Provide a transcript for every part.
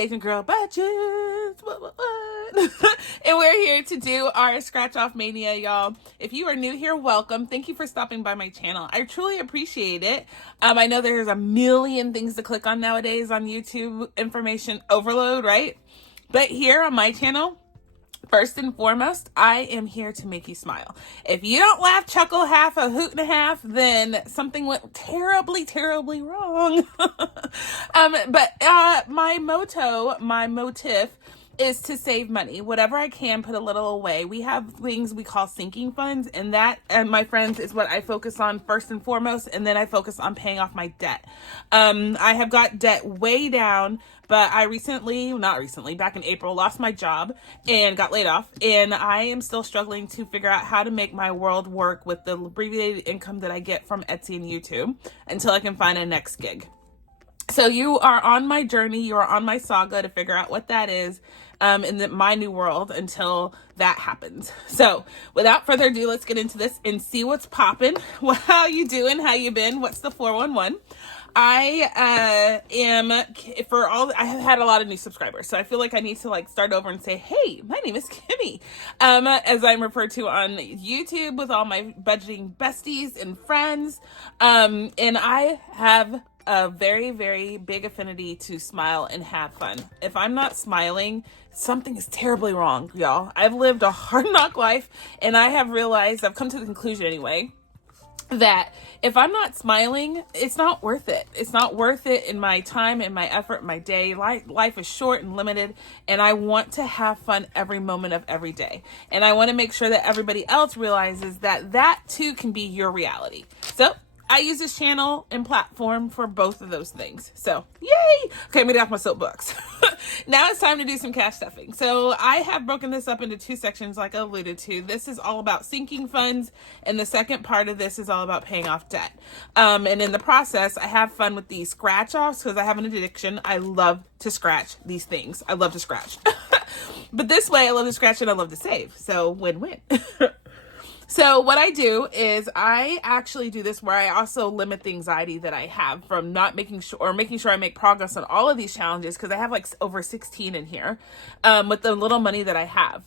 Basement Girl Budgets. What? And we're here to do our scratch off mania, y'all. If you are new here, welcome. Thank you for stopping by my channel. I truly appreciate it. I know there's a million things to click on nowadays on YouTube, information overload, right? But here on my channel, first and foremost, I am here to make you smile. If you don't laugh, chuckle, half a hoot and a half, then something went terribly, terribly wrong. But my motive is to save money. Whatever I can, put a little away. We have things we call sinking funds, and that, my friends, is what I focus on first and foremost, and then I focus on paying off my debt. I have got debt way down, but I back in April, lost my job and got laid off, and I am still struggling to figure out how to make my world work with the abbreviated income that I get from Etsy and YouTube until I can find a next gig. So you are on my journey, you are on my saga to figure out what that is in my new world until that happens. So without further ado, let's get into this and see what's popping. How you doing? How you been? What's the 411? I have had a lot of new subscribers, so I feel like I need to start over and say, hey, my name is Kimmy, as I'm referred to on YouTube with all my budgeting besties and friends. And I have a very, very big affinity to smile and have fun. If I'm not smiling, something is terribly wrong, y'all. I've lived a hard knock life, and I have realized, I've come to the conclusion anyway, that if I'm not smiling, it's not worth it. It's not worth it in my time, in my effort, in my day. Life is short and limited, and I want to have fun every moment of every day. And I want to make sure that everybody else realizes that that too can be your reality. So I use this channel and platform for both of those things. So, yay! Okay, I'm getting off my soapbox. Now it's time to do some cash stuffing. So I have broken this up into two sections like I alluded to. This is all about sinking funds, and the second part of this is all about paying off debt. And in the process, I have fun with these scratch-offs because I have an addiction. I love to scratch these things. I love to scratch. But this way, I love to scratch and I love to save. So win-win. So what I do is I actually do this where I also limit the anxiety that I have from not making sure I make progress on all of these challenges, because I have over 16 in here with the little money that I have.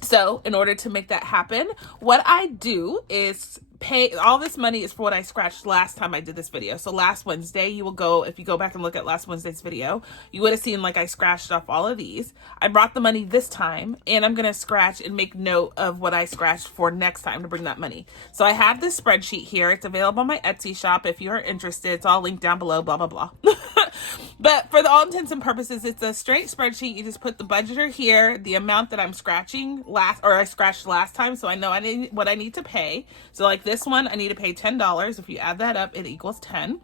So in order to make that happen, what I do is pay all this money is for what I scratched last time I did this video. So last Wednesday, if you go back and look at last Wednesday's video, you would have seen I scratched off all of these. I brought the money this time, and I'm going to scratch and make note of what I scratched for next time to bring that money. So I have this spreadsheet here. It's available on my Etsy shop. If you're interested, it's all linked down below, blah, blah, blah. But for all intents and purposes, it's a straight spreadsheet. You just put the budgeter here, the amount that I'm scratching I scratched last time, so I know what I need to pay. So like this one, I need to pay $10. If you add that up, it equals 10.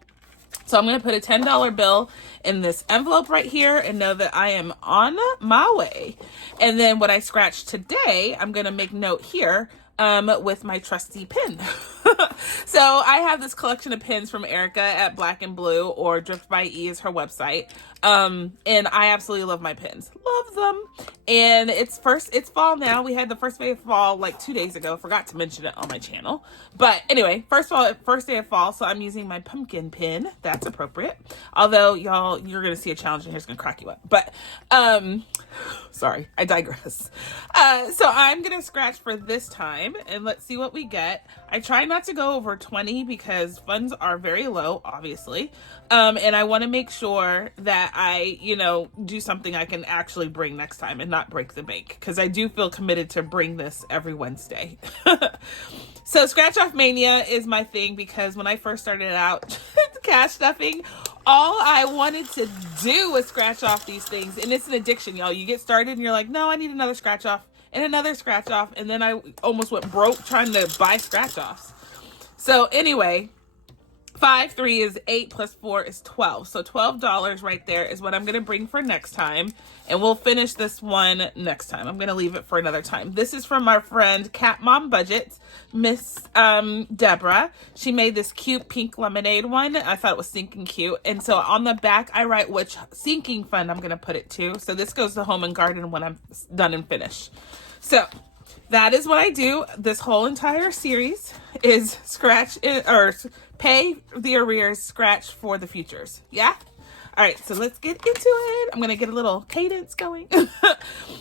So I'm going to put a $10 bill in this envelope right here and know that I am on my way. And then what I scratched today, I'm going to make note here with my trusty pin. So I have this collection of pins from Erica at Black and Blue, or Drift by E is her website. And I absolutely love my pins. Love them. And it's fall now. We had the first day of fall 2 days ago. Forgot to mention it on my channel. But anyway, first day of fall, so I'm using my pumpkin pin. That's appropriate. Although, y'all, you're going to see a challenge in here. It's going to crack you up. But, sorry, I digress. So I'm going to scratch for this time, and let's see what we get. I try not to go over 20 because funds are very low, obviously. And I want to make sure that I, do something I can actually bring next time and not break the bank, because I do feel committed to bring this every Wednesday. So scratch off mania is my thing, because when I first started out cash stuffing, all I wanted to do was scratch off these things. And it's an addiction, y'all. You get started and you're like, no, I need another scratch off and another scratch off. And then I almost went broke trying to buy scratch offs. So anyway, 5, 3 is 8 plus 4 is 12. So $12 right there is what I'm going to bring for next time. And we'll finish this one next time. I'm going to leave it for another time. This is from our friend CatMOmBudgets, Miss Deborah. She made this cute pink lemonade one. I thought it was sinking cute. And so on the back, I write which sinking fund I'm going to put it to. So this goes to Home and Garden when I'm done and finished. So that is what I do. This whole entire series is pay the arrears, scratch for the futures. Yeah? All right, so let's get into it. I'm gonna get a little cadence going.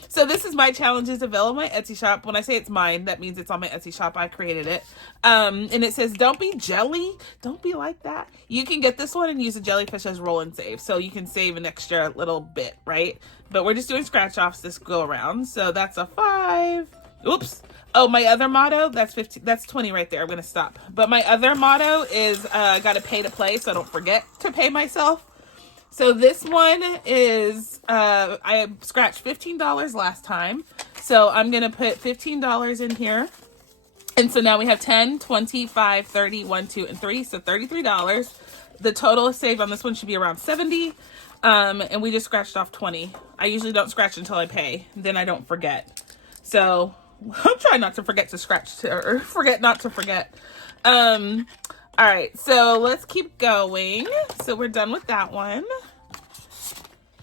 So this is my challenges available on my Etsy shop. When I say it's mine, that means it's on my Etsy shop. I created it. And it says, don't be jelly. Don't be like that. You can get this one and use a jellyfish as roll and save. So you can save an extra little bit, right? But we're just doing scratch offs this go around. So that's a 5. Oops. Oh, my other motto, that's 15, that's 20 right there. I'm going to stop. But my other motto is, I got to pay to play, so I don't forget to pay myself. So this one is, I scratched $15 last time. So I'm going to put $15 in here. And so now we have 10, 20, 5, 30, 1, 2, and 3. So $33. The total saved on this one should be around 70. And we just scratched off 20. I usually don't scratch until I pay. Then I don't forget. So I'll try not to forget to scratch or forget not to forget. All right, so let's keep going. So we're done with that one.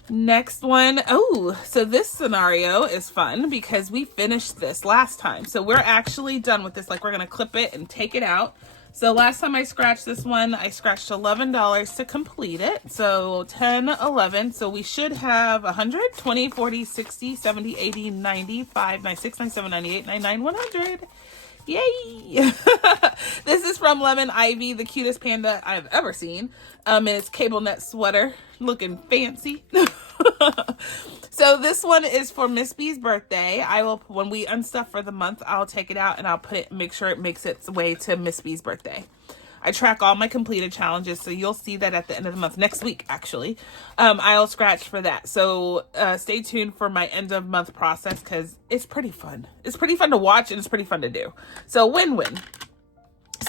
Next one. Oh, so this scenario is fun because we finished this last time. So we're actually done with this. Like, we're going to clip it and take it out. So last time I scratched this one, I scratched $11 to complete it. So 10, 11. So we should have 100, 20, 40, 60, 70, 80, 95, 96, 97, 98, 99, 100. Yay! This is from Lemon Ivy, the cutest panda I've ever seen. And it's cable net sweater, looking fancy. So this one is for Miss B's birthday. I will, when we unstuff for the month, I'll take it out and I'll put it, make sure it makes its way to Miss B's birthday. I track all my completed challenges, so you'll see that at the end of the month, next week, actually. I'll scratch for that. So stay tuned for my end of month process because it's pretty fun. It's pretty fun to watch and it's pretty fun to do. So win-win.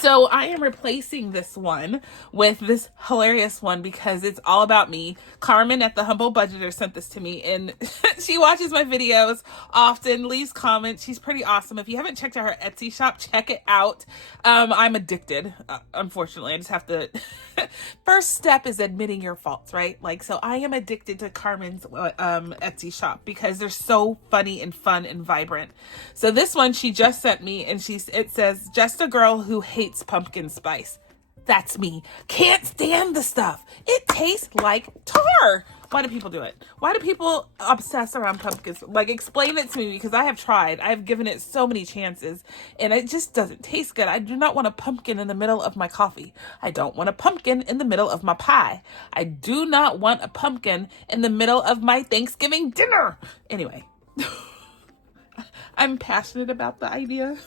So I am replacing this one with this hilarious one because it's all about me. Carmen at the Humble Budgeter sent this to me, and she watches my videos often, leaves comments. She's pretty awesome. If you haven't checked out her Etsy shop, check it out. I'm addicted, unfortunately. I just have to... First step is admitting your faults, right? Like, so I am addicted to Carmen's Etsy shop because they're so funny and fun and vibrant. So this one she just sent me, and it says, just a girl who hates pumpkin spice. That's me. Can't stand the stuff. It tastes like tar. Why do people do it? Why do people obsess around pumpkins? Like, explain it to me, because I have tried. I have given it so many chances and it just doesn't taste good. I do not want a pumpkin in the middle of my coffee. I don't want a pumpkin in the middle of my pie. I do not want a pumpkin in the middle of my Thanksgiving dinner. Anyway, I'm passionate about the idea.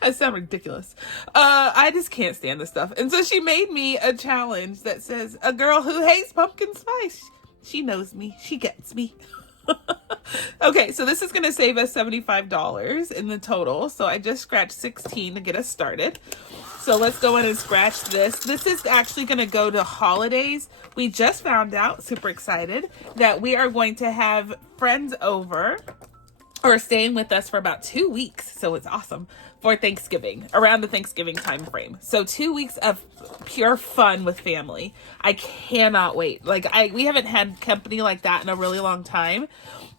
I sound ridiculous. I just can't stand this stuff. And so she made me a challenge that says, a girl who hates pumpkin spice. She knows me. She gets me. Okay, so this is going to save us $75 in the total. So I just scratched 16 to get us started. So let's go in and scratch this. This is actually going to go to holidays. We just found out, super excited, that we are going to have friends over or staying with us for about 2 weeks. So it's awesome. For Thanksgiving, around the Thanksgiving time frame. So 2 weeks of pure fun with family. I cannot wait. Like, we haven't had company like that in a really long time.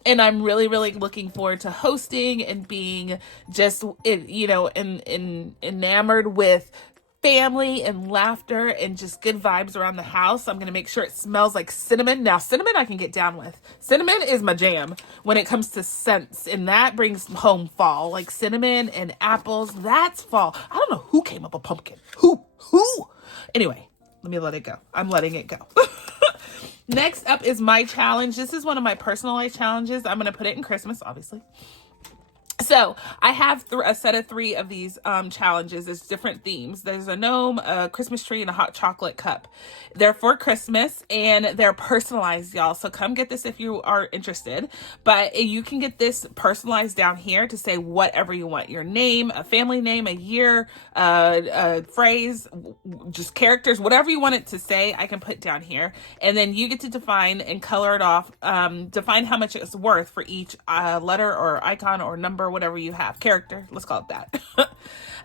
And I'm really, really looking forward to hosting and being just, enamored with family and laughter and just good vibes around the house. I'm going to make sure it smells like cinnamon. Now, cinnamon I can get down with. Cinnamon is my jam when it comes to scents, and that brings home fall. Like cinnamon and apples, that's fall. I don't know who came up with pumpkin. Who? Anyway, let me let it go. I'm letting it go. Next up is my challenge. This is one of my personalized challenges. I'm going to put it in Christmas, obviously. So I have a set of 3 of these challenges. There's different themes. There's a gnome, a Christmas tree, and a hot chocolate cup. They're for Christmas and they're personalized, y'all. So come get this if you are interested. But you can get this personalized down here to say whatever you want. Your name, a family name, a year, a phrase, just characters, whatever you want it to say, I can put down here. And then you get to define and color it off, define how much it's worth for each letter or icon or number, whatever you have, character, let's call it that.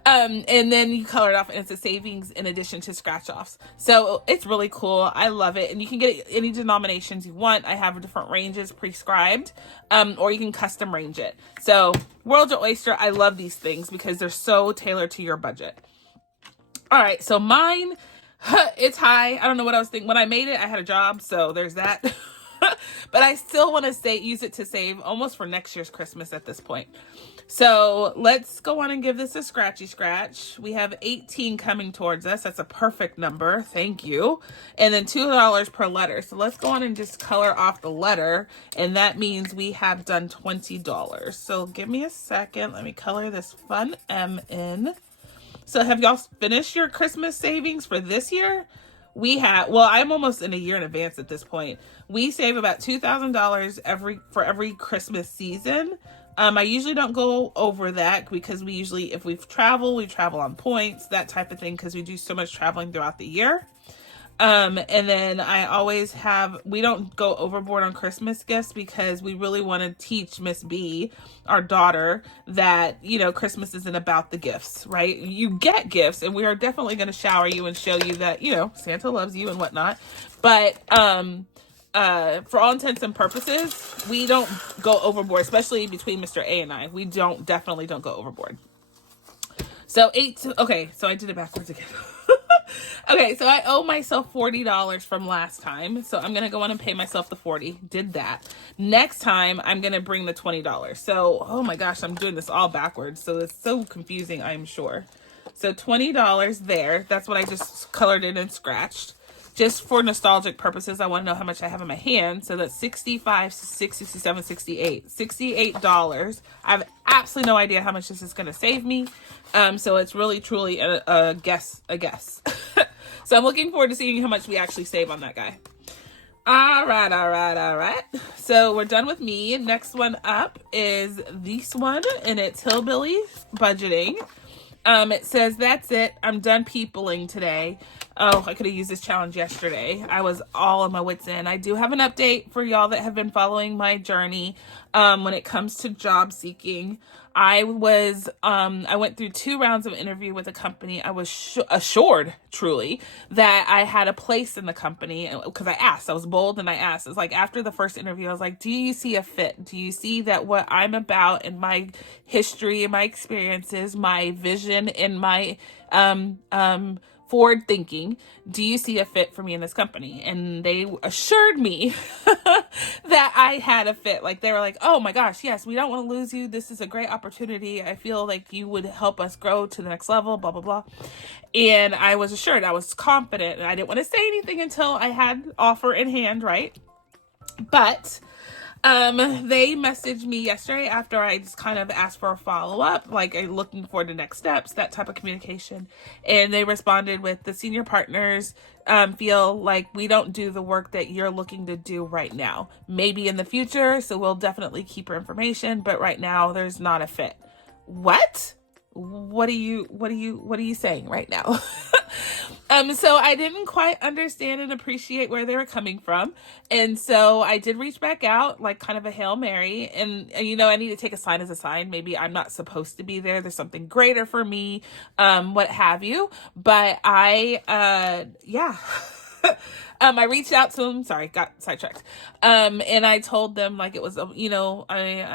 And then you color it off, and it's a savings in addition to scratch offs. So it's really cool. I love it. And you can get any denominations you want. I have different ranges prescribed, or you can custom range it. So world's your oyster. I love these things because they're so tailored to your budget. All right, so mine It's high. I don't know what I was thinking. When I made it, I had a job, so there's that. But I still want to use it to save almost for next year's Christmas at this point. So let's go on and give this a scratchy scratch. We have 18 coming towards us. That's a perfect number. Thank you. And then $2 per letter. So let's go on and just color off the letter. And that means we have done $20. So give me a second. Let me color this fun M in. So have y'all finished your Christmas savings for this year? We have, well, I'm almost in a year in advance at this point. We save about $2,000 for every Christmas season. I usually don't go over that because we usually, if we travel on points, that type of thing, because we do so much traveling throughout the year. And then I always we don't go overboard on Christmas gifts because we really want to teach Miss B, our daughter, that, Christmas isn't about the gifts, right? You get gifts, and we are definitely going to shower you and show you that, Santa loves you and whatnot. But, for all intents and purposes, we don't go overboard, especially between Mr. A and I. We definitely don't go overboard. So okay, so I did it backwards again. Okay, so I owe myself $40 from last time. So I'm going to go on and pay myself the $40. Did that. Next time, I'm going to bring the $20. So, oh my gosh, I'm doing this all backwards. So it's so confusing, I'm sure. So $20 there. That's what I just colored in and scratched. Just for nostalgic purposes, I want to know how much I have in my hand. So that's 65, 67, 68. $68. I have absolutely no idea how much this is going to save me. So it's really, truly a guess. So I'm looking forward to seeing how much we actually save on that guy. All right. So we're done with me. Next one up is this one, and it's Hillbilly Budgeting. It says, that's it. I'm done peopling today. Oh, I could have used this challenge yesterday. I was all on my wits end. I do have an update for y'all that have been following my journey when it comes to job seeking. I went through 2 rounds of interview with a company. I was assured, truly, that I had a place in the company because I was bold and I asked. It's like after the first interview, I was like, do you see a fit? Do you see that what I'm about and my history and my experiences, my vision and my forward thinking, do you see a fit for me in this company? And they assured me that I had a fit. Like, they were like, oh my gosh, yes, we don't want to lose you. This is a great opportunity. I feel like you would help us grow to the next level, blah, blah, blah. And I was assured, I was confident, and I didn't want to say anything until I had offer in hand, right? But they messaged me yesterday after I just kind of asked for a follow-up, like looking for the next steps, that type of communication. And they responded with, the senior partners feel like we don't do the work that you're looking to do right now. Maybe in the future, so we'll definitely keep your information, but right now there's not a fit. What? What are you saying right now? So I didn't quite understand and appreciate where they were coming from. And so I did reach back out, like kind of a Hail Mary. And I need to take a sign as a sign. Maybe I'm not supposed to be there. There's something greater for me, what have you. But I reached out to them. Sorry, got sidetracked. And I told them, like, it was, I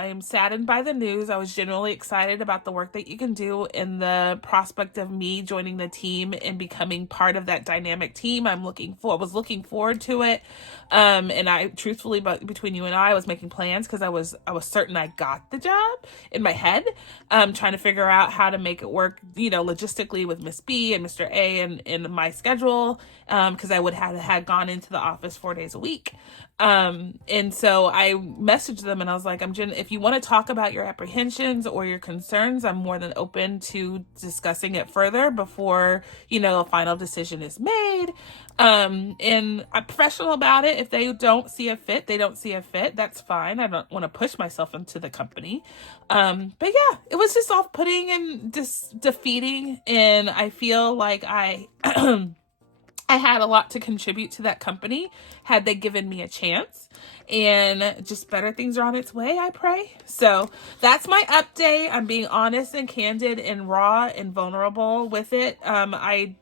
am saddened by the news. I was genuinely excited about the work that you can do and the prospect of me joining the team and becoming part of that dynamic team. I was looking forward to it. And I truthfully, but between you and I was making plans because I was certain I got the job in my head, trying to figure out how to make it work, logistically with Miss B and Mr. A and my schedule. Because I would have had gone into the office 4 days a week. And so I messaged them and I was like, if you want to talk about your apprehensions or your concerns, I'm more than open to discussing it further before, a final decision is made. And I'm professional about it. If they don't see a fit, they don't see a fit. That's fine. I don't want to push myself into the company. But yeah, it was just off-putting and just defeating. And I feel like I had a lot to contribute to that company had they given me a chance, and just better things are on its way, I pray. So that's my update. I'm being honest and candid and raw and vulnerable with it. I've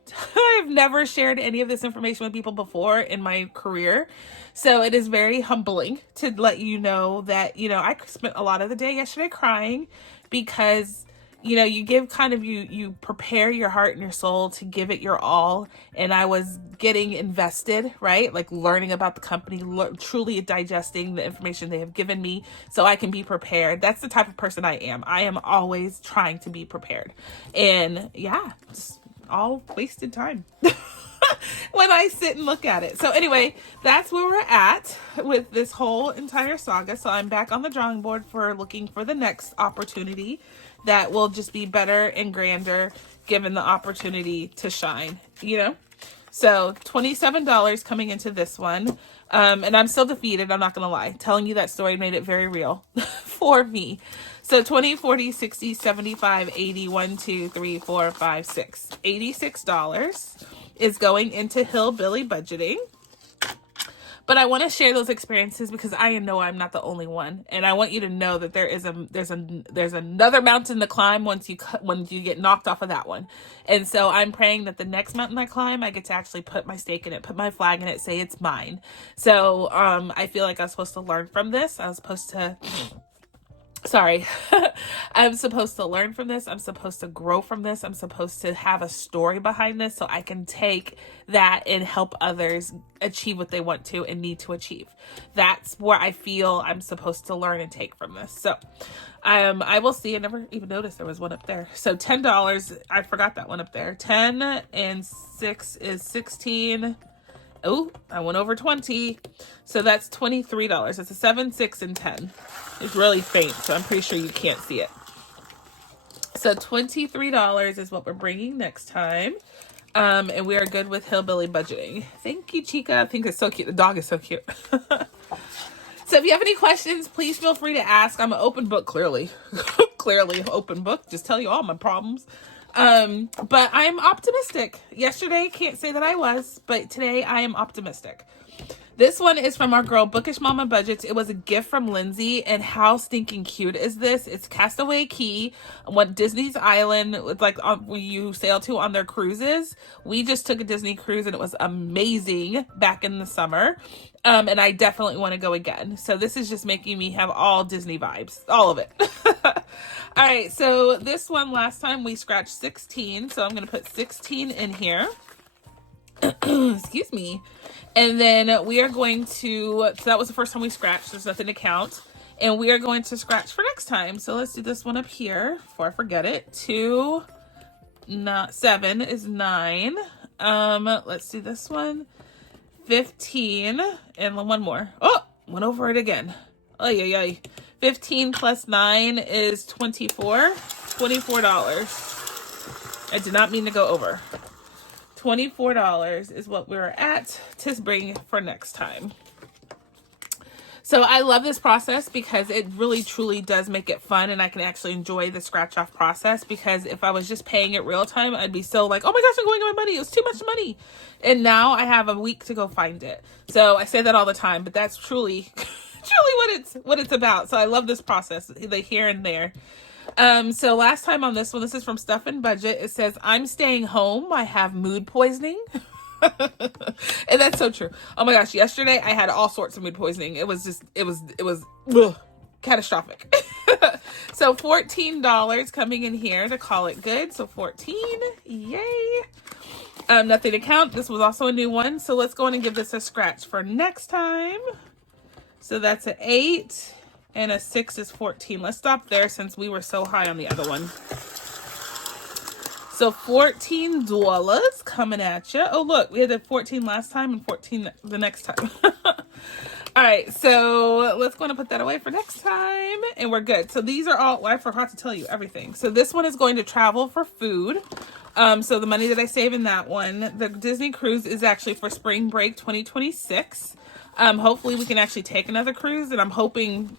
never shared any of this information with people before in my career. So it is very humbling to let you know that, I spent a lot of the day yesterday crying because you know, you give kind of, you prepare your heart and your soul to give it your all. And I was getting invested, right? Like learning about the company, truly digesting the information they have given me so I can be prepared. That's the type of person I am. I am always trying to be prepared. And yeah, it's all wasted time when I sit and look at it. So anyway, that's where we're at with this whole entire saga. So I'm back on the drawing board for looking for the next opportunity that will just be better and grander given the opportunity to shine, you know? So $27 coming into this one. And I'm still defeated. I'm not going to lie. Telling you that story made it very real for me. So 20, 40, 60, 75, 80, 1, 2, 3, 4, 5, 6. $86 is going into Hillbilly Budgeting. But I want to share those experiences because I know I'm not the only one, and I want you to know that there's another mountain to climb when you get knocked off of that one. And so I'm praying that the next mountain I climb, I get to actually put my stake in it, put my flag in it, say it's mine. So I feel like I was supposed to learn from this. I'm supposed to learn from this. I'm supposed to grow from this. I'm supposed to have a story behind this so I can take that and help others achieve what they want to and need to achieve. That's where I feel I'm supposed to learn and take from this. So I will see. I never even noticed there was one up there. So $10. I forgot that one up there. 10 and 6 is 16. Oh, I went over 20. So that's $23. It's a 7, 6, and 10. It's really faint, so I'm pretty sure you can't see it. So $23 is what we're bringing next time. And we are good with Hillbilly Budgeting. Thank you, Chica. I think it's so cute. The dog is so cute. So if you have any questions, please feel free to ask. I'm an open book, clearly. Clearly open book. Just tell you all my problems. But I'm optimistic. Yesterday, can't say that I was, but today I am optimistic. This one is from our girl, Bookish Mama Budgets. It was a gift from Lindsay, and how stinking cute is this? It's Castaway Key, what Disney's Island, it's like where you sail to on their cruises. We just took a Disney cruise, and it was amazing back in the summer. And I definitely want to go again. So this is just making me have all Disney vibes, all of it. All right, so this one last time we scratched 16, so I'm going to put 16 in here. Excuse me. And then we are going to, so that was the first time we scratched. There's nothing to count. And we are going to scratch for next time. So let's do this one up here before I forget it. 2, 7 is 9. Let's do this one. 15 and one more. Oh, went over it again. Ay, ay, ay. 15 plus 9 is 24. $24. I did not mean to go over. $24 is what we're at to bring for next time. So I love this process because it really truly does make it fun, and I can actually enjoy the scratch off process, because if I was just paying it real time, I'd be so like, oh my gosh, I'm going to my money. It was too much money. And now I have a week to go find it. So I say that all the time, but that's truly what it's about. So I love this process, the here and there. So last time on this one, this is from Stuff and Budget. It says, I'm staying home. I have mood poisoning. And that's so true. Oh my gosh. Yesterday I had all sorts of mood poisoning. It was ugh, catastrophic. So $14 coming in here to call it good. So 14, yay. Nothing to count. This was also a new one. So let's go in and give this a scratch for next time. So that's an 8 and a 6 is 14. Let's stop there since we were so high on the other one. So $14 coming at you. Oh, look, we had a 14 last time and 14 the next time. All right, so let's go and put that away for next time, and we're good. So these are all, well, I forgot to tell you everything. So this one is going to travel for food. So the money that I save in that one, the Disney cruise is actually for spring break 2026. Hopefully we can actually take another cruise, and I'm hoping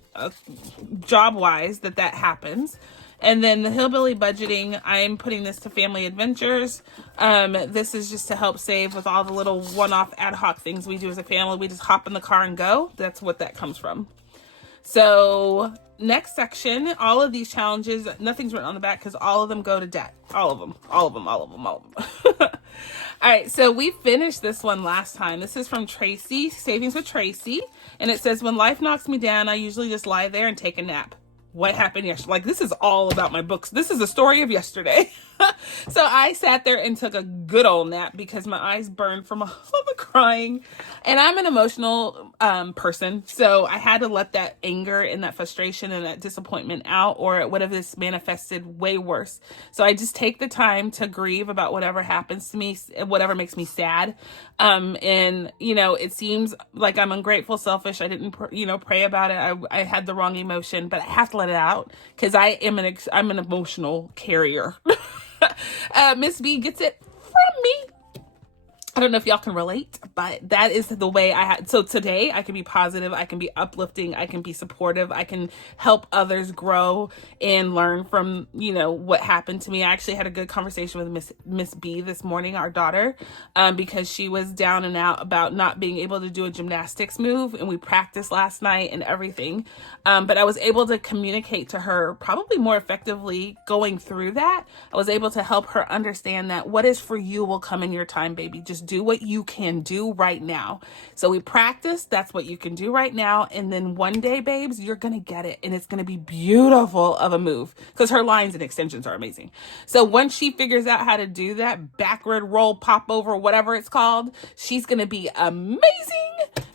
job-wise that happens. And then the Hillbilly Budgeting, I'm putting this to Family Adventures. This is just to help save with all the little one-off ad hoc things we do as a family. We just hop in the car and go. That's what that comes from. So next section, all of these challenges, nothing's written on the back because all of them go to debt. All of them. All right, so we finished this one last time. This is from Tracy, Savings with Tracy. And it says, when life knocks me down, I usually just lie there and take a nap. what happened yesterday. Like, this is all about my books. This is a story of yesterday. So I sat there and took a good old nap because my eyes burned from all the crying. And I'm an emotional person. So I had to let that anger and that frustration and that disappointment out, or it would have just manifested way worse. So I just take the time to grieve about whatever happens to me, whatever makes me sad. And, you know, it seems like I'm ungrateful, selfish. I didn't, pray about it. I had the wrong emotion, but I have to let it out because I'm an emotional carrier. Miss B gets it from me. I don't know if y'all can relate, but that is the way I had. So today I can be positive. I can be uplifting. I can be supportive. I can help others grow and learn from, what happened to me. I actually had a good conversation with Miss B this morning, our daughter, because she was down and out about not being able to do a gymnastics move. And we practiced last night and everything. But I was able to communicate to her probably more effectively going through that. I was able to help her understand that what is for you will come in your time, baby. Just do what you can do right now. So we practice. That's what you can do right now. And then one day, babes, you're going to get it. And it's going to be beautiful of a move because her lines and extensions are amazing. So once she figures out how to do that backward roll, pop over, whatever it's called, she's going to be amazing.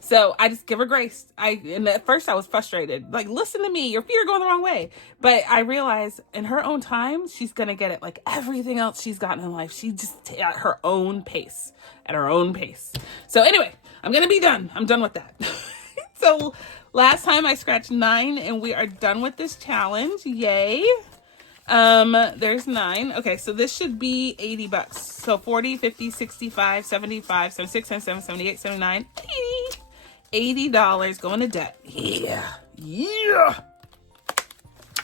So I just give her grace. And at first I was frustrated. Like, listen to me, your feet are going the wrong way. But I realized in her own time, she's going to get it. Like everything else she's gotten in life, she just at her own pace. So anyway, I'm going to be done. I'm done with that. So last time I scratched 9 and we are done with this challenge. Yay. There's 9. Okay, so this should be $80. So 40, 50, 65, 75, 76, 77, 78, 79, 80. $80 going to debt. Yeah.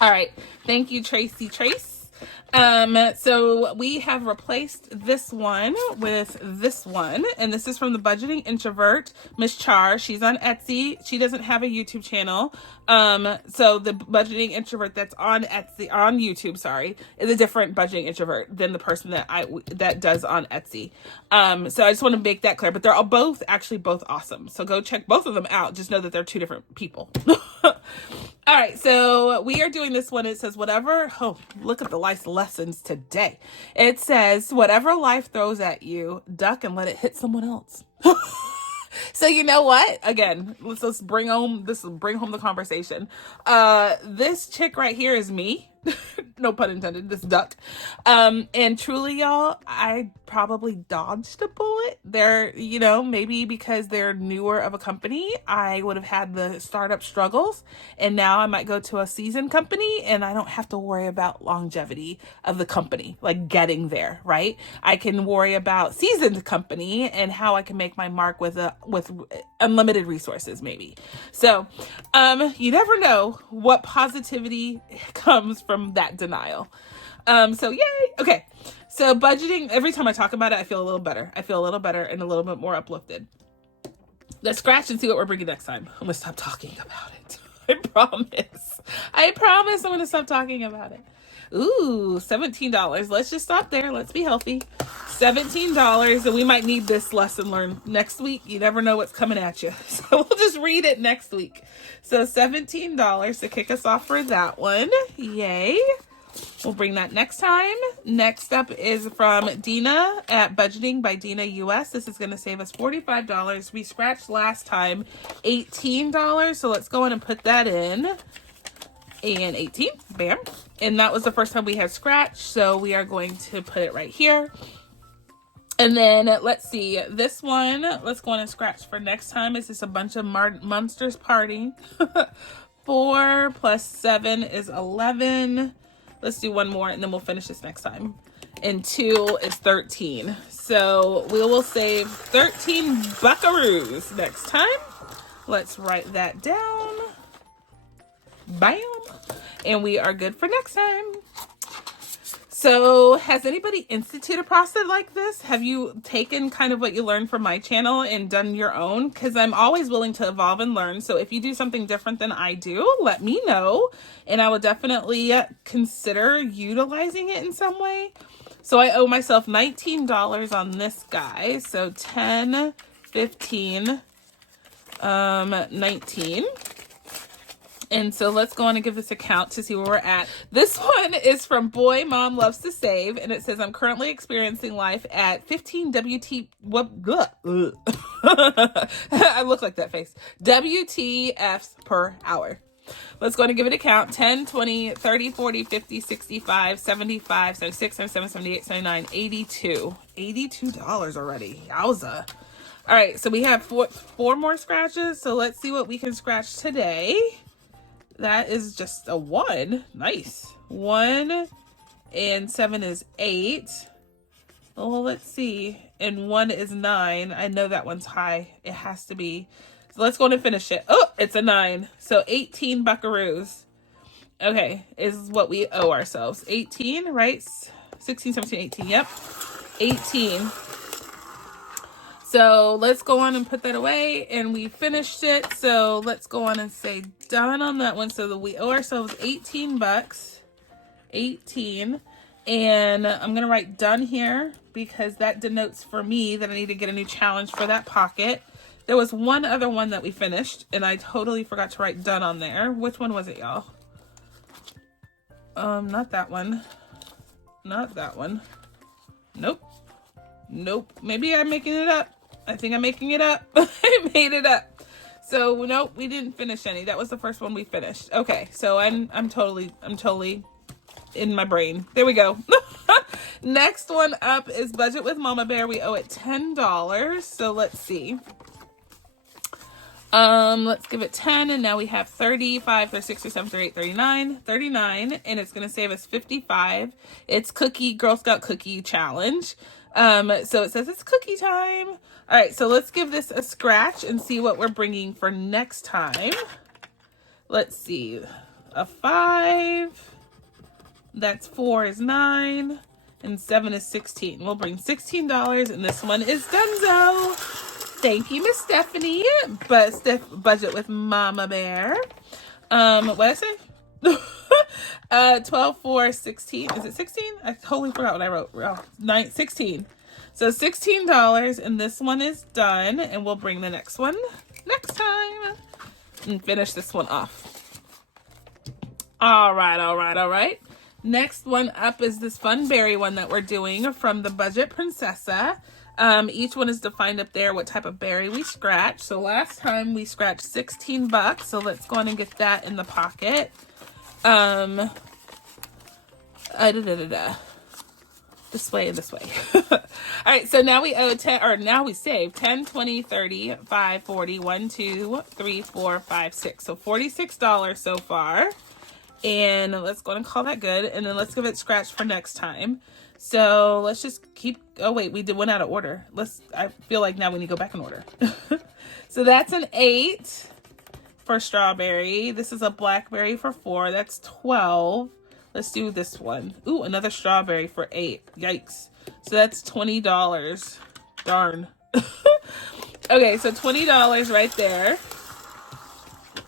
All right. Thank you, Tracy Trace. So we have replaced this one with this one, and this is from the Budgeting Introvert, Miss Char. She's on Etsy. She doesn't have a YouTube channel. So the Budgeting Introvert that's on Etsy, on YouTube, is a different Budgeting Introvert than the person that does on Etsy. So I just want to make that clear, but they're both awesome. So go check both of them out. Just know that they're 2 different people. All right, so we are doing this one. It says whatever, look at the life lessons today. It says whatever life throws at you, duck and let it hit someone else. So you know what? Again, let's bring home the conversation. This chick right here is me. No pun intended, this duck. And truly, y'all, I probably dodged a bullet. They're, maybe because they're newer of a company, I would have had the startup struggles. And now I might go to a seasoned company and I don't have to worry about longevity of the company, like getting there, right? I can worry about seasoned company and how I can make my mark with unlimited resources, maybe. So, you never know what positivity comes from that denial. So yay. Okay. So budgeting, every time I talk about it, I feel a little better. I feel a little better and a little bit more uplifted. Let's scratch and see what we're bringing next time. I'm going to stop talking about it. I promise I'm going to stop talking about it. Ooh, $17. Let's just stop there. Let's be healthy. $17, and we might need this lesson learned next week. You never know what's coming at you. So we'll just read it next week. So $17 to kick us off for that one. Yay. We'll bring that next time. Next up is from Dina at Budgeting by Dina US. This is going to save us $45. We scratched last time $18. So let's go in and put that in. And 18, bam. And that was the first time we had scratch. So we are going to put it right here. And then let's see, this one, let's go on and scratch for next time. It's just a bunch of monsters partying. 4 plus 7 is 11. Let's do one more and then we'll finish this next time. And 2 is 13. So we will save 13 buckaroos next time. Let's write that down. Bam. And we are good for next time. So has anybody instituted a process like this? Have you taken kind of what you learned from my channel and done your own? Because I'm always willing to evolve and learn. So if you do something different than I do, let me know. And I would definitely consider utilizing it in some way. So I owe myself $19 on this guy. So 10, 15, 19. And so let's go on and give this a count to see where we're at. This one is from Boy Mom Loves to Save, and it says, I'm currently experiencing life at 15 WT, what, I look like that face, WTFs per hour. Let's go and give it a count. 10, 20, 30, 40, 50, 65, 75, 76, 77, 78, 79, 82. $82 already. Yowza. All right, so we have four more scratches. So let's see what we can scratch today. That is just a 1. Nice. 1 and 7 is 8. Oh, let's see. And 1 is 9. I know that one's high. It has to be. So let's go and finish it. Oh, it's a 9. So 18 buckaroos. Okay, is what we owe ourselves. 18, right? 16, 17, 18. Yep. 18. So let's go on and put that away, and we finished it. So let's go on and say done on that one. So that we owe ourselves 18 bucks, 18. And I'm going to write done here because that denotes for me that I need to get a new challenge for that pocket. There was one other one that we finished, and I totally forgot to write done on there. Which one was it, y'all? Not that one. Not that one. Nope. Nope. Maybe I'm making it up. I think I'm making it up. I made it up. So nope, we didn't finish any. That was the first one we finished. Okay, so I'm totally in my brain. There we go. Next one up is Budget with Mama Bear. We owe it $10. So let's see. Let's give it 10, and now we have 35, 36, 37, 38, 39, 39, and it's gonna save us 55. It's Girl Scout Cookie Challenge. So it says it's cookie time. All right, so let's give this a scratch and see what we're bringing for next time. Let's see, a 5, that's 4 is 9, and 7 is 16. We'll bring $16, and this one is donezo. Thank you, Miss Stephanie. Budget with Mama Bear. What did I say? 12, 4, 16. Is it 16? I totally forgot what I wrote. 16. So $16, and this one is done, and we'll bring the next one next time and finish this one off. All right. Next one up is this fun berry one that we're doing from the Budget Princessa. Each one is defined up there what type of berry we scratch. So last time we scratched 16 bucks. So let's go on and get that in the pocket. This way and this way. All right, so now we owe 10, or now we save 10, 20, 30, 5, 40, 1, 2, 3, 4, 5, 6. So $46 so far. And let's go and call that good. And then let's give it scratch for next time. So let's just keep, oh wait, we went out of order. I feel like now we need to go back in order. So that's an 8 for strawberry. This is a blackberry for 4. That's 12. Let's do this one. Ooh, another strawberry for 8. Yikes. So that's $20. Darn. Okay, so $20 right there.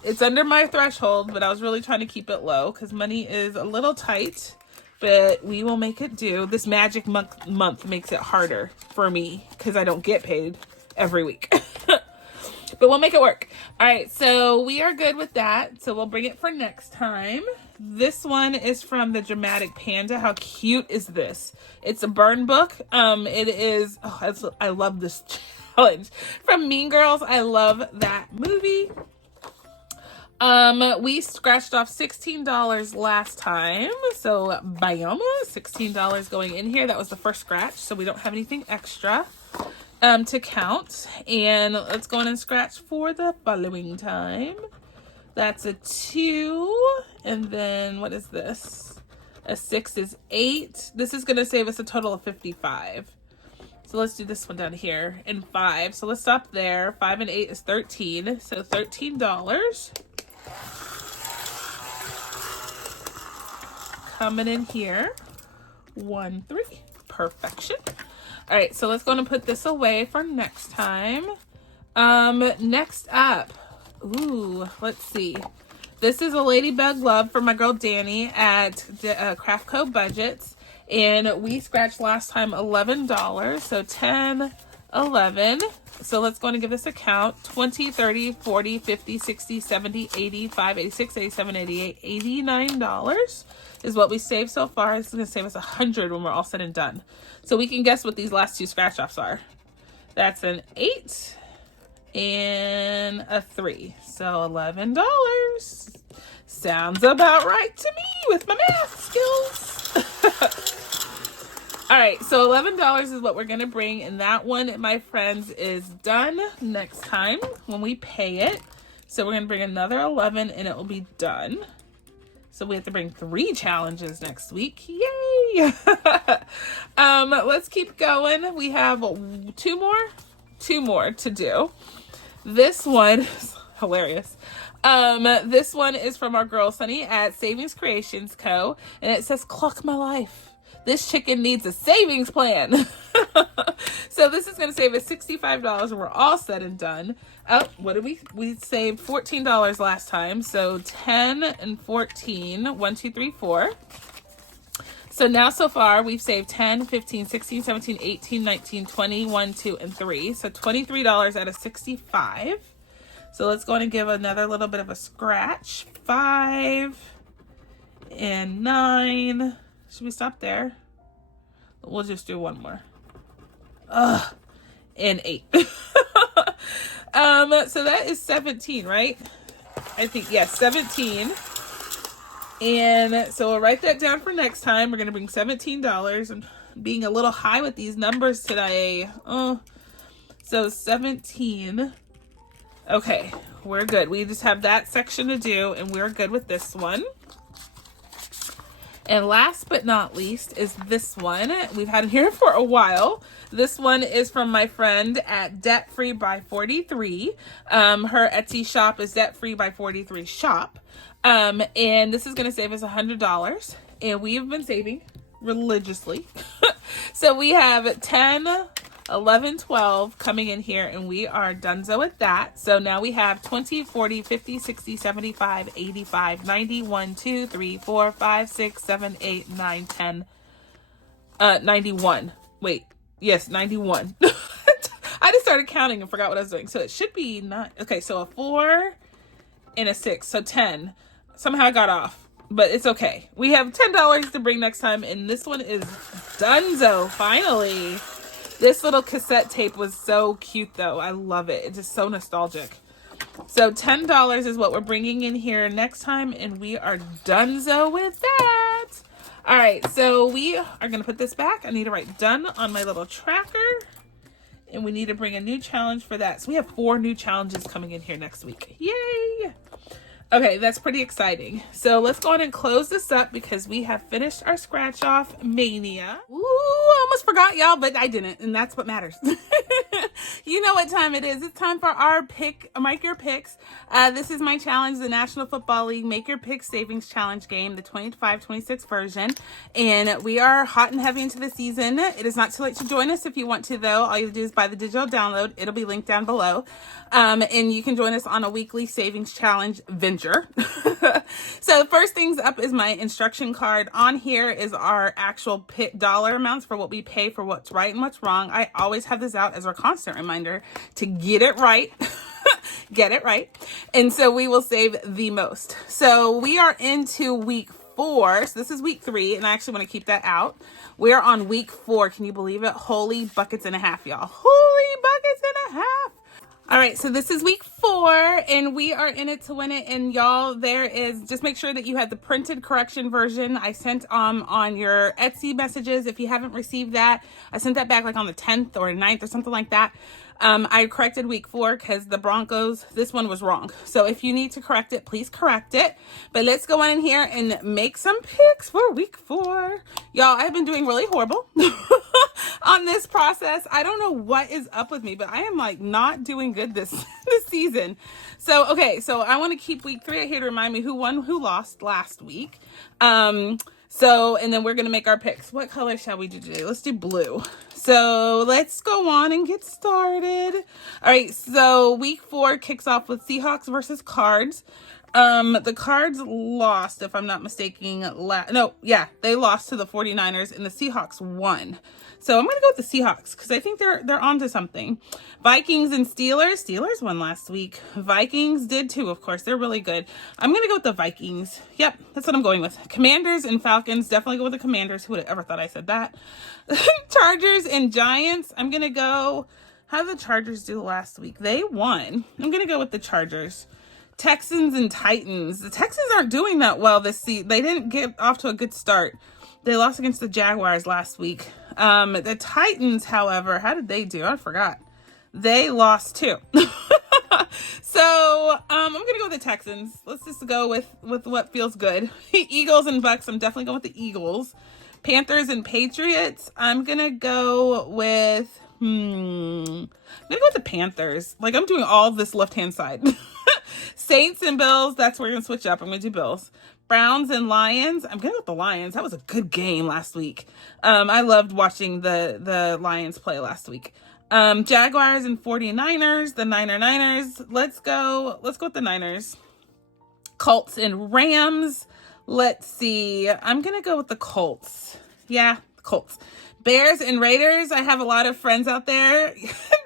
It's under my threshold, but I was really trying to keep it low because money is a little tight, but we will make it do. This magic month makes it harder for me because I don't get paid every week. But we'll make it work. All right, so we are good with that. So we'll bring it for next time. This one is from the Dramatic Panda. How cute is this? It's a burn book. It is, I love this challenge. From Mean Girls, I love that movie. We scratched off $16 last time. So, bam, $16 going in here. That was the first scratch, so we don't have anything extra to count. And let's go in and scratch for the following time. That's a 2, and then what is this? A 6 is 8. This is going to save us a total of 55. So let's do this one down here in 5. So let's stop there. 5 and 8 is 13. So $13. Coming in here. 1, 3. Perfection. All right, so let's go and put this away for next time. Next up. Ooh, let's see. This is a Ladybug Glove for my girl Danny at KatMOmBudgets. And we scratched last time $11. So 10, 11. So let's go and give this a count. 20, 30, 40, 50, 60, 70, 85, 86, 87, 88, $89 is what we saved so far. This is going to save us $100 when we're all said and done. So we can guess what these last two scratch offs are. That's an 8 and a 3. So $11. Sounds about right to me with my math skills. All right, so $11 is what we're going to bring, and that one, my friends, is done next time when we pay it. So we're going to bring another 11, and it will be done. So we have to bring 3 challenges next week. Yay! Let's keep going. We have 2 more to do. This one is hilarious. This one is from our girl Sunny at Savings Creations Co. And it says, "Cluck my life. This chicken needs a savings plan." So this is going to save us $65 and we're all said and done. Oh, what did we saved $14 last time. So 10 and 14, 1, 2, 3, 4. So now so far we've saved 10, 15, 16, 17, 18, 19, 20, 1, 2, and 3. So $23 out of 65. So let's go on and give another little bit of a scratch. 5 and 9. Should we stop there? We'll just do one more. And 8. So that is 17, right? I think, yes, 17. And so we'll write that down for next time. We're going to bring $17. I'm being a little high with these numbers today. So 17. Okay, we're good. We just have that section to do, and we're good with this one. And last but not least is this one. We've had it here for a while. This one is from my friend at Debt Free by 43. Her Etsy shop is Debt Free by 43 shop. And this is going to save us $100. And we have been saving religiously. So we have 10, 11, 12 coming in here, and we are donezo with that. So now we have 20, 40, 50, 60, 75, 85, 90, 1, 2, 3, 4, 5, 6, 7, 8, 9, 10, 91. Wait, yes, 91. I just started counting and forgot what I was doing. So it should be 9. Okay, so a 4 and a 6, so 10. Somehow I got off, but it's okay. We have $10 to bring next time, and this one is donezo, finally. This little cassette tape was so cute, though. I love it. It's just so nostalgic. So $10 is what we're bringing in here next time, and we are donezo with that. All right, so we are going to put this back. I need to write done on my little tracker, and we need to bring a new challenge for that. So we have 4 new challenges coming in here next week. Yay! Okay, that's pretty exciting. So let's go ahead and close this up because we have finished our scratch off mania. Ooh, I almost forgot y'all, but I didn't, and that's what matters. You know what time it is. It's time for our Make Your Picks. This is my challenge, the National Football League Make Your Picks Savings Challenge game, the 25-26 version. And we are hot and heavy into the season. It is not too late to join us if you want to, though. All you do is buy the digital download. It'll be linked down below. And you can join us on a weekly savings challenge venture. So first things up is my instruction card. On here is our actual dollar amounts for what we pay for what's right and what's wrong. I always have this out as our constant reminder to get it right. Get it right. And so we will save the most. So we are into week 4. So this is week 3, and I actually want to keep that out. We're on week 4. Can you believe it? Holy buckets and a half, y'all. Holy buckets and a half. All right, so this is week 4, and we are in it to win it. And y'all, there is, just make sure that you had the printed correction version I sent on your Etsy messages. If you haven't received that, I sent that back like on the 10th or 9th or something like that. I corrected week 4 because the Broncos, this one was wrong. So if you need to correct it, please correct it. But let's go in here and make some picks for week 4. Y'all, I've been doing really horrible on this process. I don't know what is up with me, but I am like not doing good this season. So, okay, so I want to keep week 3 here to remind me who won, who lost last week. So, and then we're going to make our picks. What color shall we do today? Let's do blue. So let's go on and get started. All right, so week 4 kicks off with Seahawks versus Cards. The Cards lost, if I'm not mistaken. They lost to the 49ers, and the Seahawks won. So I'm going to go with the Seahawks because I think they're onto something. Vikings and Steelers. Steelers won last week. Vikings did too, of course. They're really good. I'm going to go with the Vikings. Yep, that's what I'm going with. Commanders and Falcons. Definitely go with the Commanders. Who would have ever thought I said that? Chargers and Giants. I'm going to go... How did the Chargers do last week? They won. I'm going to go with the Chargers. Texans and Titans. The Texans aren't doing that well this season. They didn't get off to a good start. They lost against the Jaguars last week. The Titans, however, how did they do? I forgot. They lost too. So I'm going to go with the Texans. Let's just go with what feels good. Eagles and Bucks. I'm definitely going with the Eagles. Panthers and Patriots. I'm going to go with... I'm going to go with the Panthers. Like, I'm doing all this left-hand side. Saints and Bills. That's where we're going to switch up. I'm going to do Bills. Browns and Lions. I'm going to go with the Lions. That was a good game last week. I loved watching the Lions play last week. Jaguars and 49ers. The Niners. Let's go with the Niners. Colts and Rams. Let's see. I'm going to go with the Colts. Yeah, Colts. Bears and Raiders. I have a lot of friends out there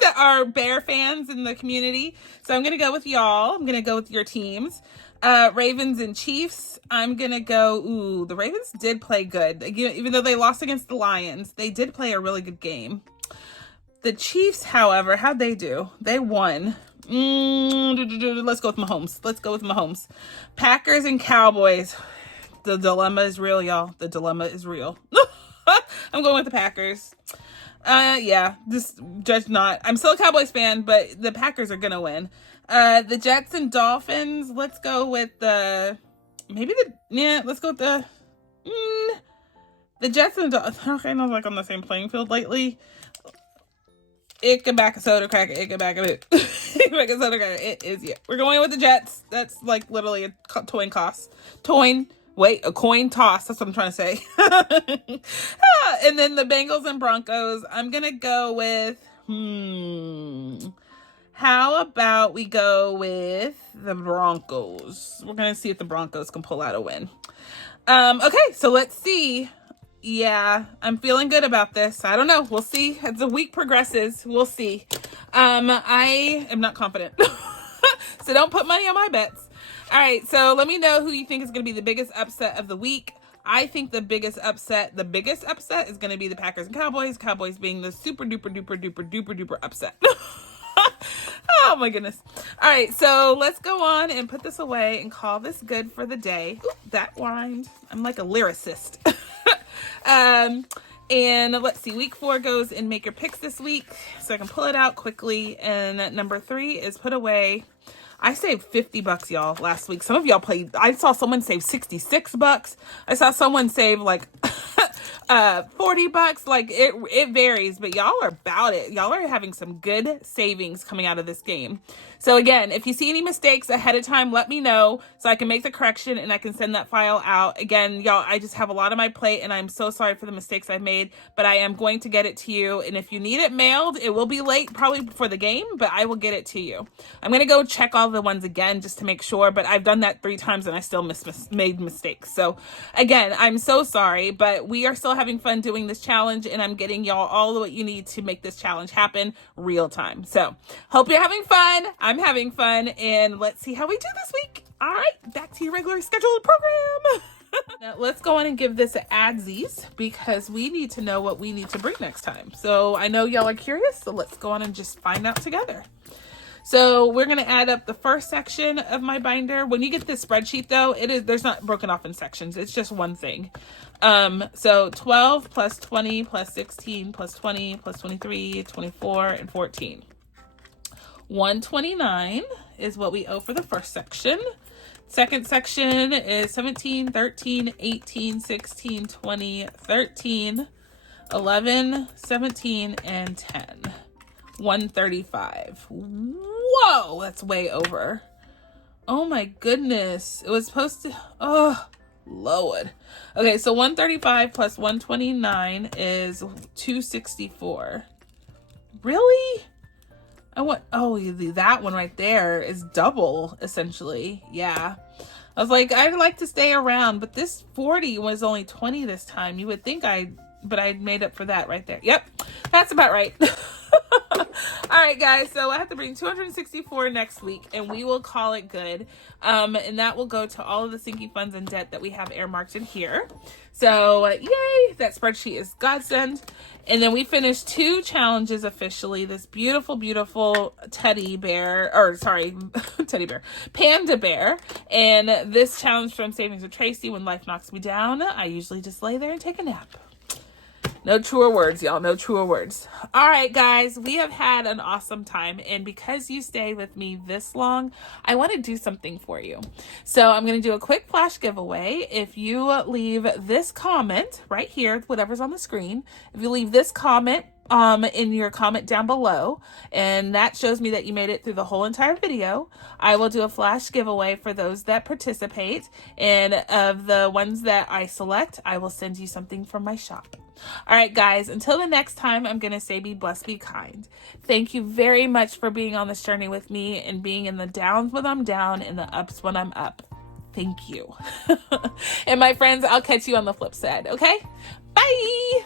that are Bear fans in the community. So I'm going to go with y'all. I'm going to go with your teams. Ravens and Chiefs. I'm going to go... the Ravens did play good. Even though they lost against the Lions, they did play a really good game. The Chiefs, however, how'd they do? They won. Let's go with Mahomes. Packers and Cowboys. The dilemma is real, y'all. The dilemma is real. I'm going with the Packers. Yeah, just judge not. I'm still a Cowboys fan, but the Packers are going to win. The Jets and Dolphins. Let's go with let's go with the Jets and Dolphins. Okay, I know, like, on the same playing field lately. Back a soda cracker. Back a soda cracker. It is, yeah. We're going with the Jets. That's like literally a coin toss. That's what I'm trying to say. And then the Bengals and Broncos. I'm going to go with, how about we go with the Broncos? We're going to see if the Broncos can pull out a win. Okay, so let's see. Yeah, I'm feeling good about this. I don't know. We'll see. As the week progresses, we'll see. I am not confident. So don't put money on my bets. All right, so let me know who you think is going to be the biggest upset of the week. I think the biggest upset is going to be the Packers and Cowboys. Cowboys being the super duper upset. Oh my goodness. All right, so let's go on and put this away and call this good for the day. Ooh, that rhymed. I'm like a lyricist. And let's see, week 4 goes in make your picks this week, so I can pull it out quickly. And number 3 is put away. I saved $50, y'all, last week. Some of y'all played. I saw someone save $66. I saw someone save like $40. Like it varies, but y'all are about it. Y'all are having some good savings coming out of this game. So again, if you see any mistakes ahead of time, let me know so I can make the correction and I can send that file out. Again, y'all, I just have a lot on my plate and I'm so sorry for the mistakes I've made, but I am going to get it to you. And if you need it mailed, it will be late probably for the game, but I will get it to you. I'm going to go check all the ones again just to make sure, but I've done that 3 times and I still made mistakes. So again, I'm so sorry, but we are still having fun doing this challenge and I'm getting y'all all what you need to make this challenge happen real time. So hope you're having fun. I'm having fun, and let's see how we do this week. All right, back to your regular scheduled program. Now let's go on and give this a adsies because we need to know what we need to bring next time. So I know y'all are curious, so let's go on and just find out together. So we're going to add up the first section of my binder. When you get this spreadsheet though, there's not broken off in sections. It's just one thing. So 12 plus 20 plus 16 plus 20 plus 23, 24, and 14. 129 is what we owe for the first section. Second section is 17, 13, 18, 16, 20, 13, 11, 17, and 10. 135. Whoa, that's way over. Oh my goodness. It was supposed to, oh, Lord. Okay, so 135 plus 129 is 264. Really? That one right there is double, essentially. Yeah. I was like, I'd like to stay around, but this 40 was only 20 this time. You would think but I made up for that right there. Yep, that's about right. All right, guys, so I have to bring 264 next week, and we will call it good. And that will go to all of the sinking funds and debt that we have earmarked in here. So, yay, that spreadsheet is godsend. And then we finished 2 challenges officially. This beautiful, beautiful panda bear. And this challenge from Savings with Tracy, when life knocks me down, I usually just lay there and take a nap. No truer words, y'all. No truer words. All right, guys, we have had an awesome time. And because you stayed with me this long, I want to do something for you. So I'm going to do a quick flash giveaway. If you leave this comment right here, whatever's on the screen, if you leave this comment in your comment down below, and that shows me that you made it through the whole entire video, I will do a flash giveaway for those that participate. And of the ones that I select, I will send you something from my shop. All right, guys, until the next time, I'm going to say be blessed, be kind. Thank you very much for being on this journey with me and being in the downs when I'm down and the ups when I'm up. Thank you. And my friends, I'll catch you on the flip side, okay? Bye!